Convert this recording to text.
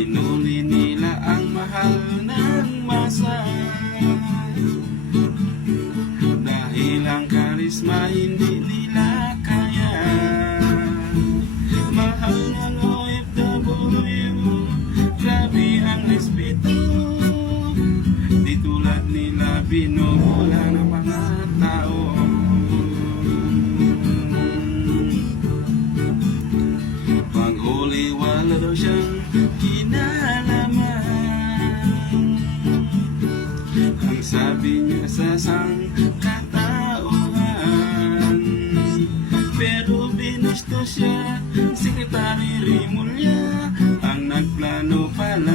Hinuli nila ang mahal ng masa, dahil ang karisma hindi nila kaya. Mahal ng OFW, grabe ang respeto, di tulad nila binubula ng mga tao. Paghuli wala daw siyang kinalaman, ang sabi niya sa sangkatauhan. Pero binusto siya, Secretary Rimulya, ang nagplano pala